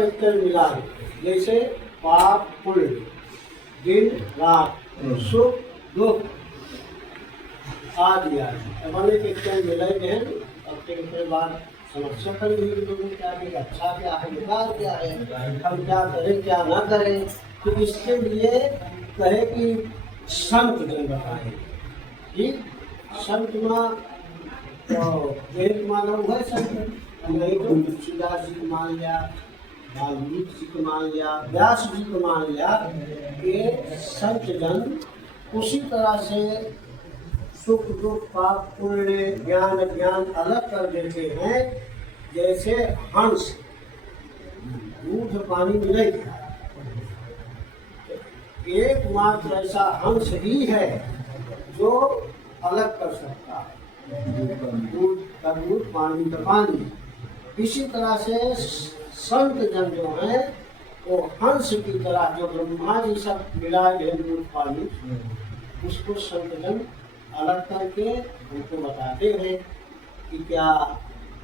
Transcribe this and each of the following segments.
उत्तर मिला है, जैसे पाप पुण्य, दिन रात, सुख दुख आदि आदि हमारे के मिले हैं। अब के बाद समस्या खड़ी हुई लोगों क्या कि अच्छा क्या है, बेकार क्या है, हम क्या करें क्या ना करें। तो इसके लिए कहे कि संत जन बताए कि संत माँ तो एक मानव है संत, नहीं तो तुलसीदास जी को मान लिया, वाल्मीकि जी को मान लिया, व्यास जी को मान लिया कि संत जन उसी तरह से सुख दुख पाप पुण्य ज्ञान अज्ञान अलग कर देते हैं। जैसे हंस दूध पानी में नहीं खाए, एकमात्र ऐसा हंस ही है जो अलग कर सकता है दूध का दूध पानी का पानी। इसी तरह से संत जन जो है वो हंस की तरह जो ब्रह्मा जी सब मिलाए हैं दूध पानी, उसको संत जन अलग करके उनको बताते हैं कि क्या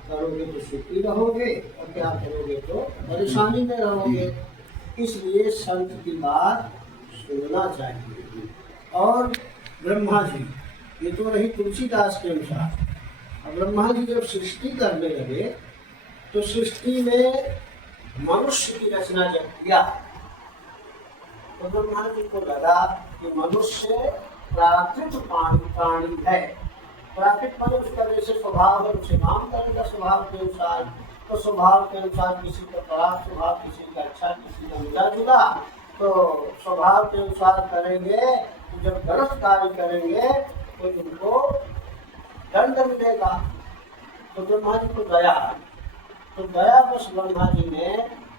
करोगे तो सुखी रहोगे और क्या करोगे तो परेशानी में रहोगे। इसलिए संत की बात सुनना चाहिए। और ब्रह्मा जी, ये तो रही तुलसीदास के अनुसार। अब ब्रह्मा जी जब सृष्टि करने लगे तो सृष्टि में मनुष्य की रचना जब किया तो ब्रह्मा जी को लगा कि मनुष्य प्राकृत प्राणी है। प्राकृत माने उसका जैसे स्वभाव है उसे काम करेगा स्वभाव के अनुसार। तो स्वभाव के अनुसार किसी का खराब स्वभाव, किसी का अच्छा, किसी का मिला जुला, तो स्वभाव के अनुसार करेंगे। तो जब गलत कार्य करेंगे तो उनको दंड मिलेगा। तो ब्रह्मा जी को दया, तो दया बस ब्रह्मा जी ने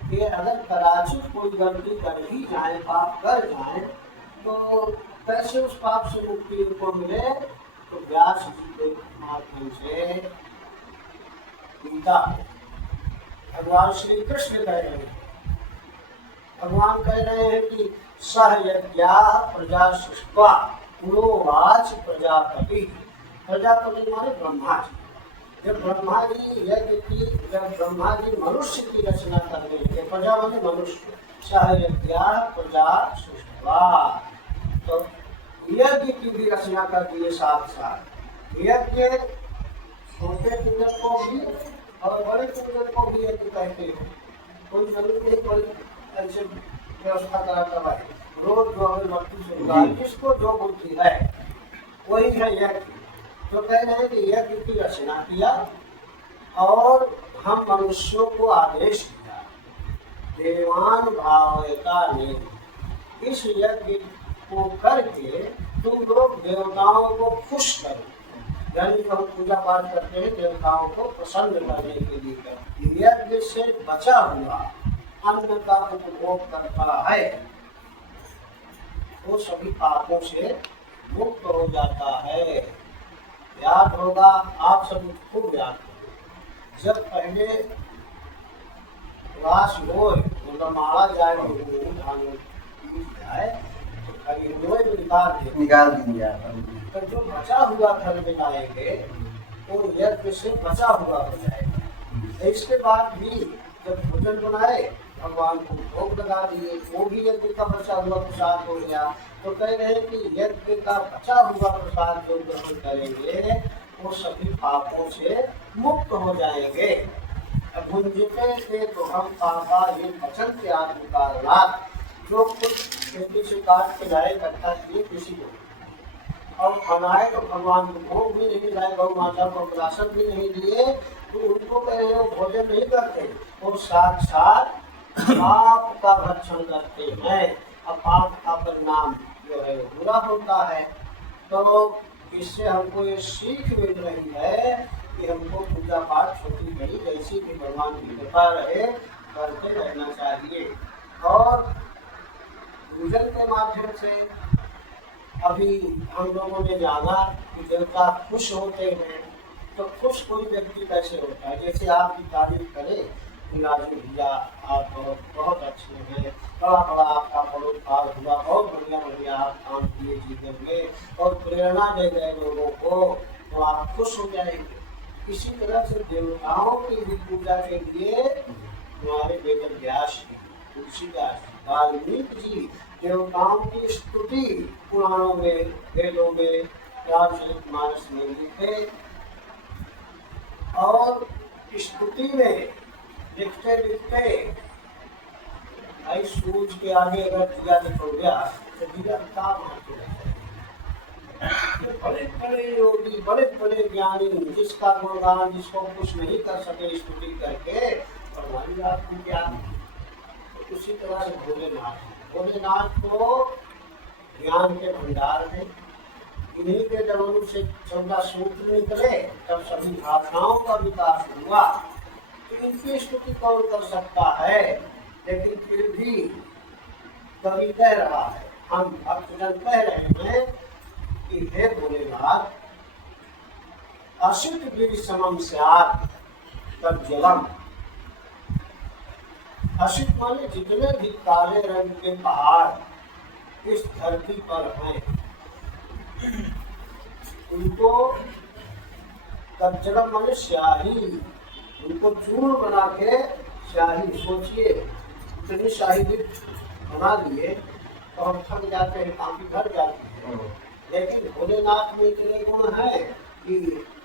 कि अगर कदाचित कोई गलती कर ही जाए, पाप कर जाए, तो कैसे उस पाप से मुक्ति उनको मिले। तो व्यास जी के माध्यम से गीता भगवान श्री कृष्ण कह रहे हैं, भगवान कह रहे हैं कि सह यज्ञा प्रजा सृष्ट्वा पुरोवाच प्रजापति। प्रजापति माने ब्रह्मा जी। जब ब्रह्मा जी यज्ञ की, जब ब्रह्मा जी मनुष्य की रचना कर रहे थे, प्रजा माने मनुष्य, सह यज्ञा प्रजा सृष्ट्वा, तो यज्ञ की भी रचना कर दिए साथ साथ। यज्ञ छोटे पूजक को भी और बड़े पूजक को भी यज्ञ कहते हैं। कोई जरूरी नहीं कोई ऐसे व्यवस्था करा करवाए, रोज जो अगरबत्ती से जिसको जो बुद्धि है वही है यज्ञ। तो कह रहे हैं कि यज्ञ की रचना किया और हम मनुष्यों को आदेश दिया, देवान भावयता ने इस यज्ञ को करके तुम लोग देवताओं को खुश करो। यानी हम पूजा पाठ करते हैं देवताओं को प्रसन्न करने के लिए करते। यज्ञ से बचा हुआ अन्न का उपभोग करता है वो सभी पापों से मुक्त हो जाता है। याद होगा आप सभी खूब याद होगा, जब पहले रास हो मतलब मारा जाए जाए निकाल दिया। तो जो बचा हुआ धन मिलाएंगे वो यज्ञ से बचा हुआ हो जाएगा। इसके बाद भी जब भोजन बनाए भगवान को भोग लगा दिए, वो भी यज्ञ का बचा हुआ प्रसाद हो गया। तो कह रहे हैं कि यज्ञ का बचा हुआ प्रसाद जो ग्रहण करेंगे वो सभी पापों से मुक्त हो जाएंगे। भुंजते थे तो हम पापा ये वचन के आत्मकारणात्, जो कुछ खेती से काट के लाए इकट्ठा किए किसी को और बनाए तो भगवान को भोग भी नहीं लाए, गौ माता को विरासत भी नहीं दिए, तो उनको कह रहे हो भोजन नहीं करते, और साक्षात पाप का भक्षण करते हैं। अब पाप का परिणाम जो है बुरा होता है। तो इससे हमको ये सीख मिल रही है कि हमको पूजा पाठ छोटी बड़ी जैसी भी भगवान की कृपा रहे करते रहना चाहिए। और पूजन के माध्यम से अभी हम लोगों ने जाना कि देवता खुश होते हैं। तो खुश कोई व्यक्ति कैसे होता है, जैसे आपकी तारीफ करे कि राजू भैया आप बहुत अच्छे हैं, बड़ा बड़ा आपका परोपकार हुआ, बहुत बढ़िया बढ़िया आप काम किए जीवन में और प्रेरणा दे गए लोगों को, तो आप खुश हो जाएंगे। इसी तरह से देवताओं की भी पूजा के लिए तुम्हारे वेद व्यास जी, तुलसीदास जी, वाल्मीकि जी देवताओं की स्तुति पुराणों में, वेदों में, रामचरितमानस में लिखे, और स्तुति में लिखते लिखते भाई सूरज के आगे अगर दिया निकल गया तो दिया का महत्व है। बड़े बड़े योगी, बड़े बड़े ज्ञानी, जिसका गुणगान जिसको कुछ नहीं कर सके स्तुति करके, और हमारी बात की क्या। तो उसी तरह से भोलेनाथ को ज्ञान के भंडार में इन्हीं के जरूर से 14 सूत्र निकले, तब सभी भाषाओं का विकास हुआ। तो इनकी स्तुति कौन कर सकता है। लेकिन फिर भी कवि कह रहा है, हम भक्तजन कह रहे हैं कि हे भोलेनाथ, असित गिरि समम स्यात् तब जलम। असित माने जितने भी काले रंग के पहाड़ इस धरती पर हैं, उनको तब जलम माने स्याही, उनको चूर्ण बना के स्याही, सोचिए इतनी स्याही बना लिए तो हम थक जाते हैं, काफी भर जाती है। लेकिन भोलेनाथ में इतने गुण हैं कि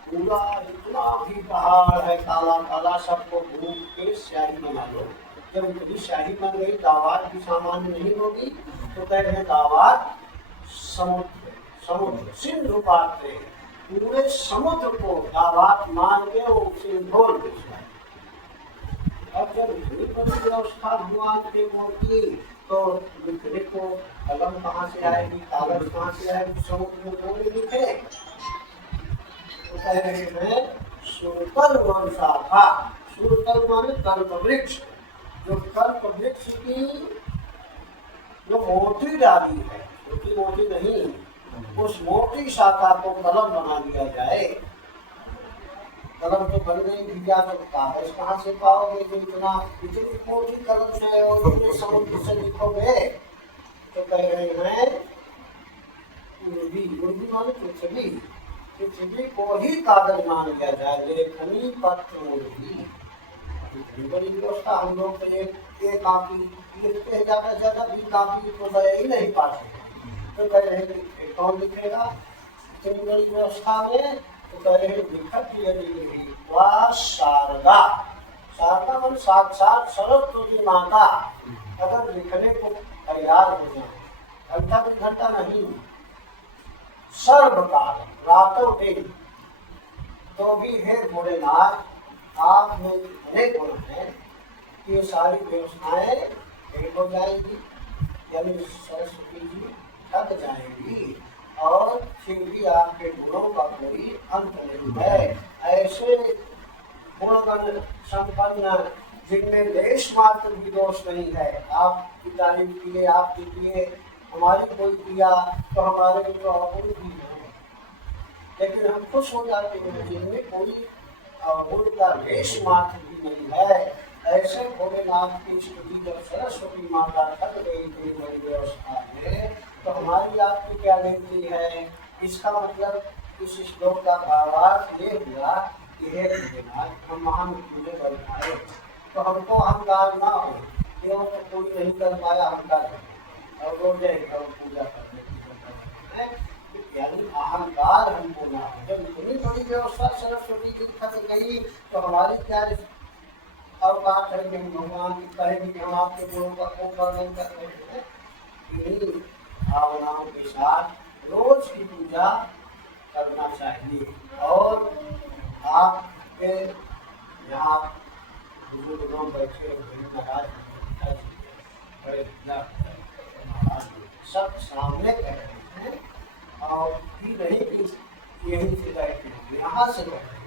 पूरा जितना भी पहाड़ है काला काला, सबको घूम के स्याही बना लो। जब इतनी स्याही बन गई, दावात भी सामान्य नहीं होगी, तो कह रहे दावात समुद्र सिंधु पात्र, पूरे समुद्र को दावात मान के वो सिंधोल बिछा। अब जब इतनी बड़ी व्यवस्था भगवान की मूर्ति, तो लिखने को कलम कहाँ से आएगी, कागज कहाँ से आएगी, समुद्र में कौन लिखे। तो कह रहे हैं सुरतल वंशा था। सुरतल माने कल्प वृक्ष, जो कल्प वृक्ष की जो मोटी डाली है, छोटी मोटी नहीं, उस मोटी शाखा को कलम बना दिया जाए। कलम तो बन गई भैया, तो कागज कहाँ से पाओगे जो इतनी मोटी कलम है और इतने समुद्र से लिखोगे। तो कह रहे हैं उर्दी माने पृथ्वी को ही कागज मान लिया जाए, लेखनी पत्र उर्दी। बड़ी व्यवस्था, हम लोग तो एक काफी लिखते हैं, ज्यादा से ज्यादा 20 काफी तो दया ही नहीं पाते। तो कह रहे हैं कौन लिखेगा इतनी बड़ी व्यवस्था में। तो कह रहे लिखत यदि शारदा, शारदा मन साक्षात सरस्वती माता अगर लिखने को तैयार हो जाए, घंटा भी घंटा नहीं, सर्वकाल रातों दिन, तो भी हे भोलेनाथ आप में अनेक गुण है कि ये सारी व्यवस्थाएं एक हो जाएगी, यानी सरस्वती जी थक जाएंगी, और फिर भी आपके गुणों का कोई अंत नहीं है। ऐसे गुणगण संपन्न जिनमें लेश मात्र भी दोष नहीं है, आपकी तारीफ किए, आपकी किए, हमारी कोई किया तो हमारे लिए तो अपूर्ण भी है, लेकिन हम खुश हो जाते हैं जिनमें कोई गुण का लेश मात्र भी नहीं है। ऐसे भोलेनाथ की स्तुति जब सरस्वती माता थक गई थी बड़ी व्यवस्था में, तो हमारी आपकी क्या विनती है। इसका मतलब इस श्लोक का भावार्थ ये हुआ कि हे भोलेनाथ, हम महान पूजे बनाए तो हमको अहंकार ना हो, क्यों तो कोई नहीं कर पाया हम कर और रोज पूजा करने, यानी अहंकार हमको ना हो। जब इतनी बड़ी व्यवस्था सरस्वती की थक गई तो हमारी क्या अवकाश है कि हम भगवान की कहेंगे कि हम आपके गुणों का खूब वर्णन कर रहे हैं। इन्हीं भावनाओं के साथ रोज की पूजा करना चाहिए। और आपके यहाँ बुजुर्ग लोग बैठे बड़े सब सामने कह रहे हैं, और भी नहीं यही से बैठे यहाँ से बैठे